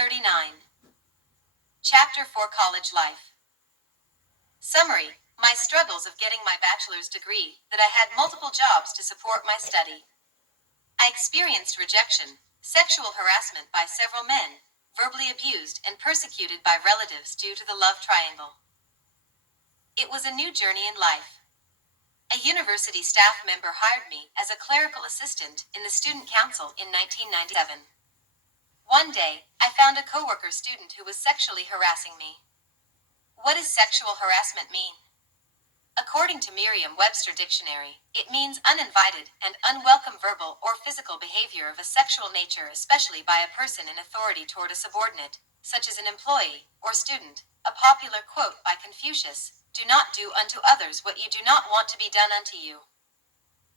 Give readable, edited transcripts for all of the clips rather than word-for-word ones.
39. Chapter 4: College Life. Summary: my struggles of getting my bachelor's degree, that I had multiple jobs to support my study. I experienced rejection, sexual harassment by several men, verbally abused and persecuted by relatives due to the love triangle. It was a new journey in life. A university staff member hired me as a clerical assistant in the student council in 1997. One day, I found a coworker student who was sexually harassing me. What does sexual harassment mean? According to Merriam-Webster Dictionary, it means uninvited and unwelcome verbal or physical behavior of a sexual nature, especially by a person in authority toward a subordinate, such as an employee or student. A popular quote by Confucius: "Do not do unto others what you do not want to be done unto you."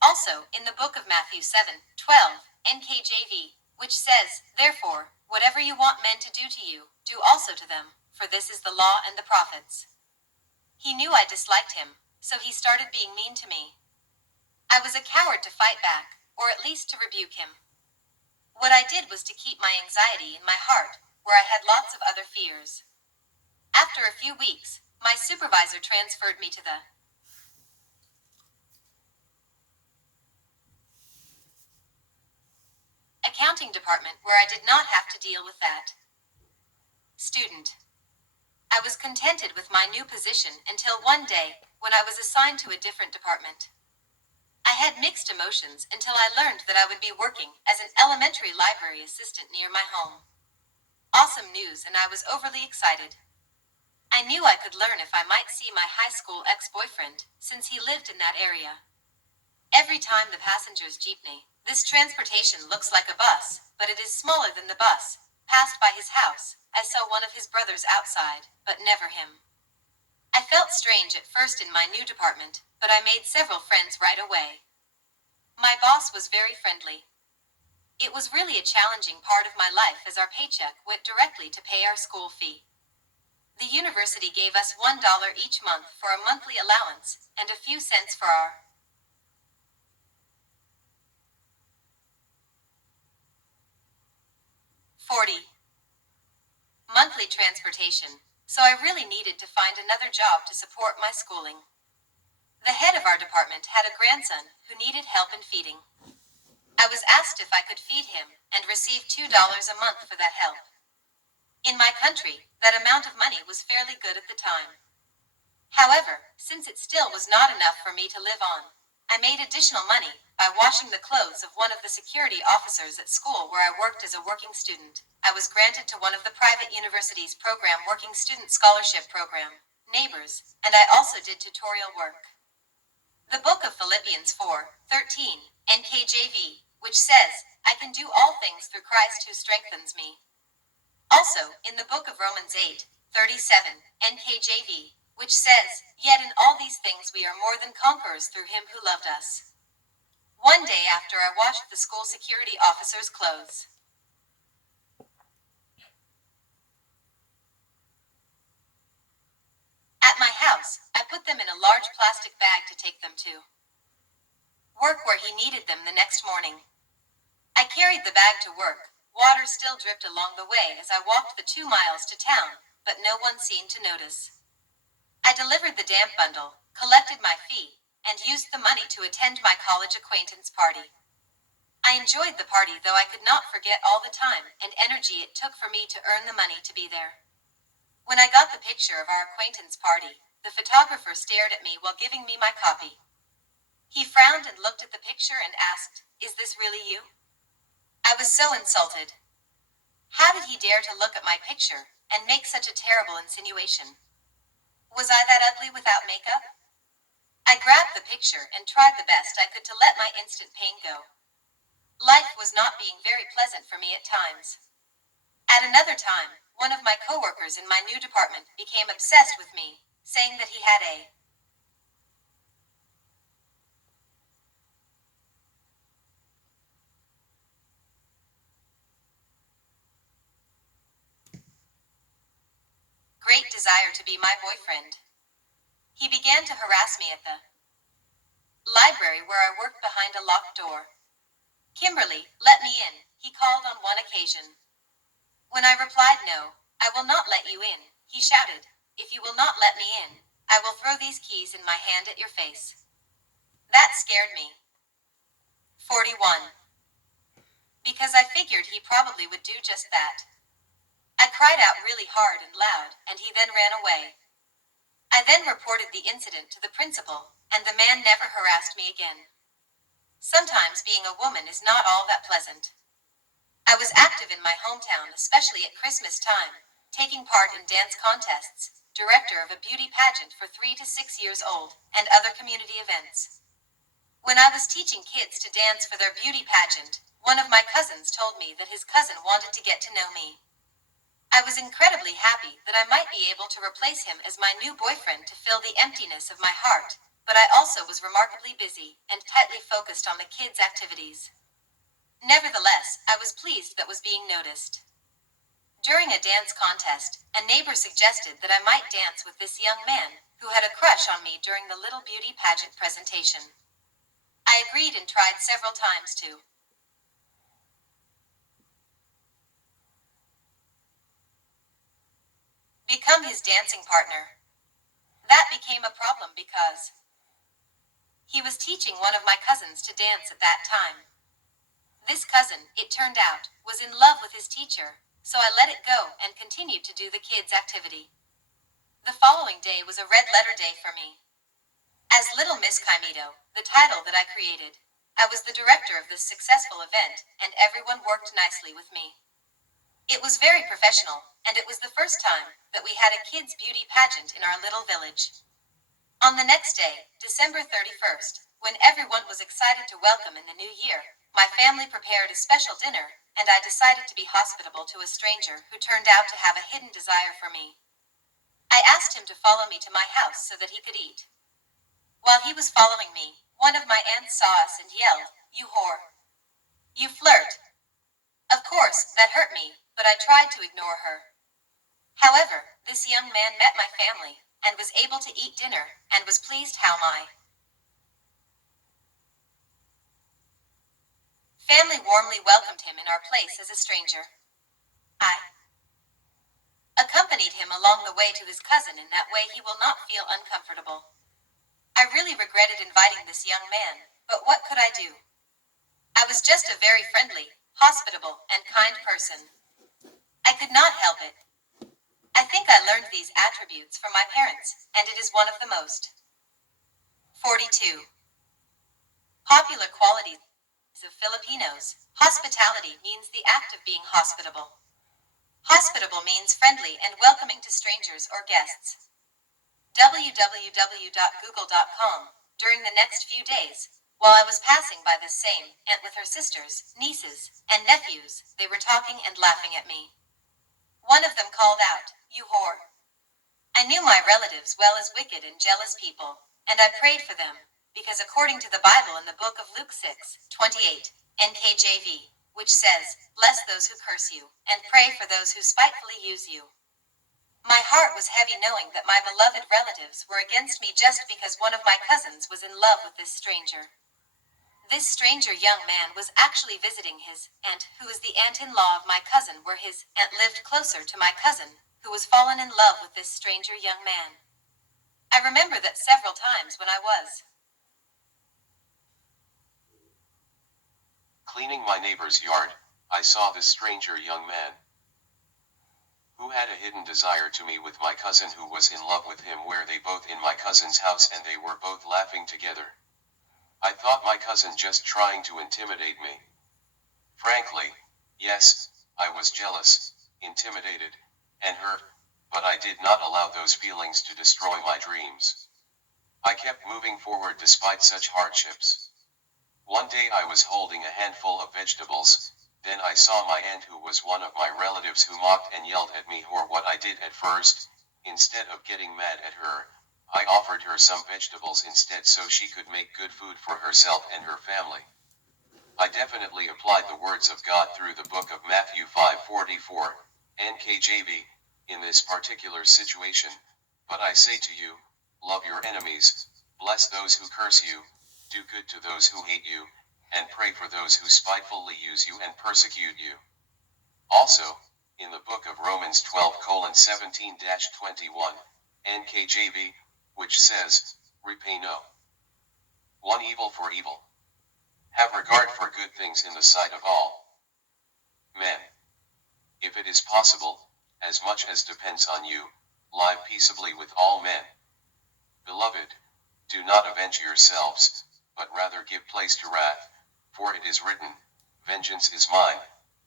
Also, in the book of Matthew 7:12, NKJV, which says, "Therefore, whatever you want men to do to you, do also to them, for this is the law and the prophets." He knew I disliked him, so he started being mean to me. I was a coward to fight back, or at least to rebuke him. What I did was to keep my anxiety in my heart, where I had lots of other fears. After a few weeks, my supervisor transferred me to the accounting department, where I did not have to deal with that. Student. I was contented with my new position until one day, when I was assigned to a different department. I had mixed emotions until I learned that I would be working as an elementary library assistant near my home. Awesome news, and I was overly excited. I knew I could learn if I might see my high school ex-boyfriend, since he lived in that area. Every time the passenger's jeepney, this transportation looks like a bus, but it is smaller than the bus, passed by his house, I saw one of his brothers outside, but never him. I felt strange at first in my new department, but I made several friends right away. My boss was very friendly. It was really a challenging part of my life, as our paycheck went directly to pay our school fee. The university gave us $1 each month for a monthly allowance, and a few cents for our 40 monthly transportation, so I really needed to find another job to support my schooling. The head of our department had a grandson who needed help in feeding. I was asked if I could feed him and receive $2 a month for that help. In my country, that amount of money was fairly good at the time. However, since it still was not enough for me to live on, I made additional money by washing the clothes of one of the security officers at school where I worked as a working student. I was granted to one of the private university's program Working Student Scholarship Program, Neighbors, and I also did tutorial work. The book of Philippians 4:13, NKJV, which says, "I can do all things through Christ who strengthens me." Also, in the book of Romans 8:37, NKJV, which says, "Yet in all these things we are more than conquerors through him who loved us." One day after I washed the school security officer's clothes, at my house, I put them in a large plastic bag to take them to work where he needed them the next morning. I carried the bag to work. Water still dripped along the way as I walked the 2 miles to town, but no one seemed to notice. I delivered the damp bundle, collected my fee, and used the money to attend my college acquaintance party. I enjoyed the party, though I could not forget all the time and energy it took for me to earn the money to be there. When I got the picture of our acquaintance party, the photographer stared at me while giving me my copy. He frowned and looked at the picture and asked, "Is this really you?" I was so insulted. How did he dare to look at my picture and make such a terrible insinuation? Was I that ugly without makeup? I grabbed the picture and tried the best I could to let my instant pain go. Life was not being very pleasant for me at times. At another time, one of my coworkers in my new department became obsessed with me, saying that he had a great desire to be my boyfriend. He began to harass me at the library where I worked behind a locked door. "Kimberly, let me in," he called on one occasion. When I replied no, I will not let you in, he shouted. If you will not let me in, I will throw these keys in my hand at your face. That scared me. 41. Because I figured he probably would do just that. I cried out really hard and loud, and he then ran away. I then reported the incident to the principal, and the man never harassed me again. Sometimes being a woman is not all that pleasant. I was active in my hometown, especially at Christmas time, taking part in dance contests, director of a beauty pageant for 3 to 6 years old, and other community events. When I was teaching kids to dance for their beauty pageant, one of my cousins told me that his cousin wanted to get to know me. I was incredibly happy that I might be able to replace him as my new boyfriend to fill the emptiness of my heart, but I also was remarkably busy and tightly focused on the kids' activities. Nevertheless, I was pleased that was being noticed. During a dance contest, a neighbor suggested that I might dance with this young man, who had a crush on me during the little beauty pageant presentation. I agreed and tried several times to become his dancing partner. That became a problem because he was teaching one of my cousins to dance at that time. This cousin, it turned out, was in love with his teacher, so I let it go and continued to do the kids' activity. The following day was a red letter day for me. As Little Miss Kaimito, the title that I created, I was the director of this successful event, and everyone worked nicely with me. It was very professional, and it was the first time that we had a kids' beauty pageant in our little village. On the next day, December 31st, when everyone was excited to welcome in the new year, my family prepared a special dinner, and I decided to be hospitable to a stranger who turned out to have a hidden desire for me. I asked him to follow me to my house so that he could eat. While he was following me, one of my aunts saw us and yelled, "You whore! You flirt!" Of course, that hurt me, but I tried to ignore her. However, this young man met my family, and was able to eat dinner, and was pleased how my family warmly welcomed him in our place as a stranger. I accompanied him along the way to his cousin, in that way he will not feel uncomfortable. I really regretted inviting this young man, but what could I do? I was just a very friendly, hospitable, and kind person. I could not help it. I think I learned these attributes from my parents, and it is one of the most 42 popular qualities of Filipinos. Hospitality means the act of being hospitable. Hospitable means friendly and welcoming to strangers or guests. www.google.com. During the next few days, while I was passing by this same aunt with her sisters, nieces, and nephews, they were talking and laughing at me. One of them called out, "You whore." I knew my relatives well as wicked and jealous people, and I prayed for them, because according to the Bible in the book of Luke 6:28, NKJV, which says, "Bless those who curse you, and pray for those who spitefully use you." My heart was heavy knowing that my beloved relatives were against me just because one of my cousins was in love with this stranger. This stranger young man was actually visiting his aunt, who was the aunt-in-law of my cousin, where his aunt lived closer to my cousin, who was fallen in love with this stranger young man. I remember that several times when I was cleaning my neighbor's yard, I saw this stranger young man, who had a hidden desire to me with my cousin, who was in love with him, where they both in my cousin's house and they were both laughing together. I thought my cousin just trying to intimidate me. Frankly, yes, I was jealous, intimidated, and hurt, but I did not allow those feelings to destroy my dreams. I kept moving forward despite such hardships. One day I was holding a handful of vegetables, then I saw my aunt, who was one of my relatives, who mocked and yelled at me for what I did at first. Instead of getting mad at her, I offered her some vegetables instead so she could make good food for herself and her family. I definitely applied the words of God through the book of Matthew 5:44, NKJV, in this particular situation, but I say to you, love your enemies, bless those who curse you, do good to those who hate you, and pray for those who spitefully use you and persecute you. Also, in the book of Romans 12:17-21, NKJV, which says, repay no one evil for evil. Have regard for good things in the sight of all men. If it is possible, as much as depends on you, live peaceably with all men. Beloved, do not avenge yourselves, but rather give place to wrath, for it is written, vengeance is mine,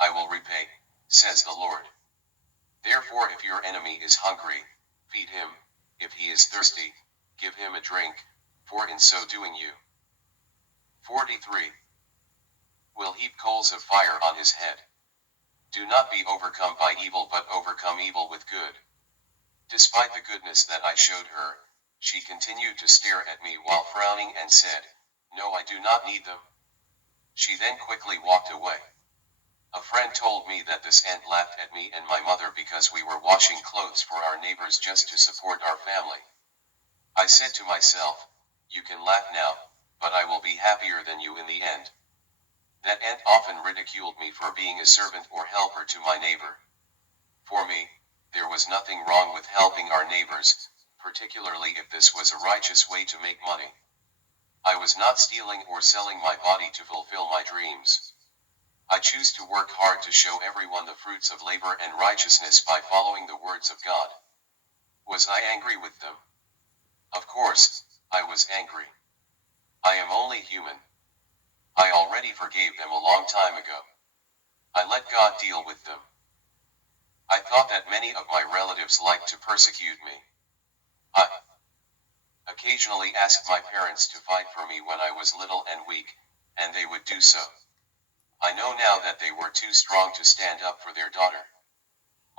I will repay, says the Lord. Therefore if your enemy is hungry, feed him, if he is thirsty, give him a drink, for in so doing you 43 will heap coals of fire on his head. Do not be overcome by evil but overcome evil with good. Despite the goodness that I showed her, she continued to stare at me while frowning and said, no, I do not need them. She then quickly walked away. A friend told me that this aunt laughed at me and my mother because we were washing clothes for our neighbors just to support our family. I said to myself, you can laugh now, but I will be happier than you in the end. That aunt often ridiculed me for being a servant or helper to my neighbor. For me, there was nothing wrong with helping our neighbors, particularly if this was a righteous way to make money. I was not stealing or selling my body to fulfill my dreams. I choose to work hard to show everyone the fruits of labor and righteousness by following the words of God. Was I angry with them? Of course, I was angry. I am only human. I already forgave them a long time ago. I let God deal with them. I thought that many of my relatives liked to persecute me. I occasionally asked my parents to fight for me when I was little and weak, and they would do so. I know now that they were too strong to stand up for their daughter.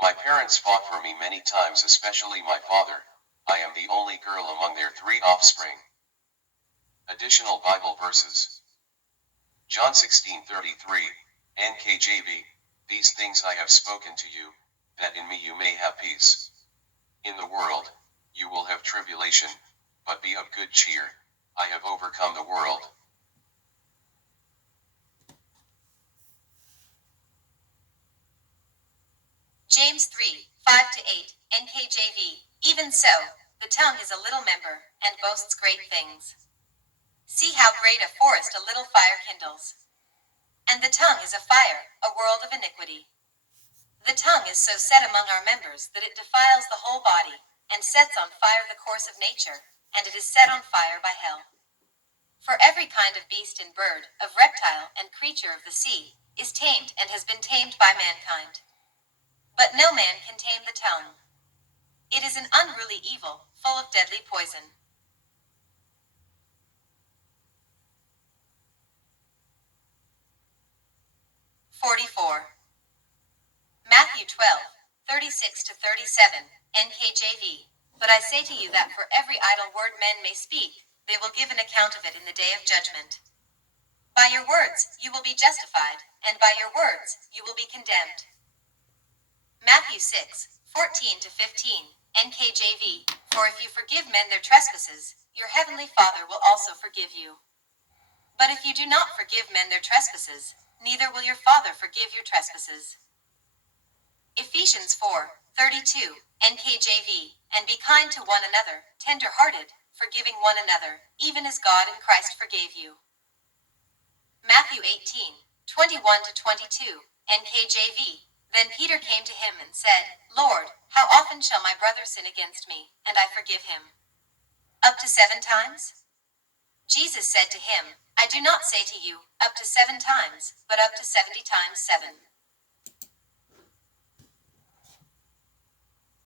My parents fought for me many times, especially my father. I am the only girl among their 3 offspring. Additional Bible verses. John 16:33, NKJV, these things I have spoken to you, that in me you may have peace. In the world, you will have tribulation, but be of good cheer, I have overcome the world. James 3:5-8, NKJV, even so, the tongue is a little member, and boasts great things. See how great a forest a little fire kindles. And the tongue is a fire, a world of iniquity. The tongue is so set among our members that it defiles the whole body, and sets on fire the course of nature, and it is set on fire by hell. For every kind of beast and bird, of reptile and creature of the sea, is tamed and has been tamed by mankind. But no man can tame the tongue. It is an unruly evil, full of deadly poison. Matthew 12:36-37, NKJV. But I say to you that for every idle word men may speak, they will give an account of it in the day of judgment. By your words you will be justified, and by your words you will be condemned. Matthew 6:14-15, NKJV. For if you forgive men their trespasses, your heavenly Father will also forgive you. But if you do not forgive men their trespasses, neither will your Father forgive your trespasses. Ephesians 4:32, NKJV. And be kind to one another, tender-hearted, forgiving one another, even as God in Christ forgave you. Matthew 18:21-22, NKJV. Then Peter came to him and said, Lord, how often shall my brother sin against me, and I forgive him? Up to 7 times? Jesus said to him, I do not say to you, up to 7 times, but up to 70 times 7.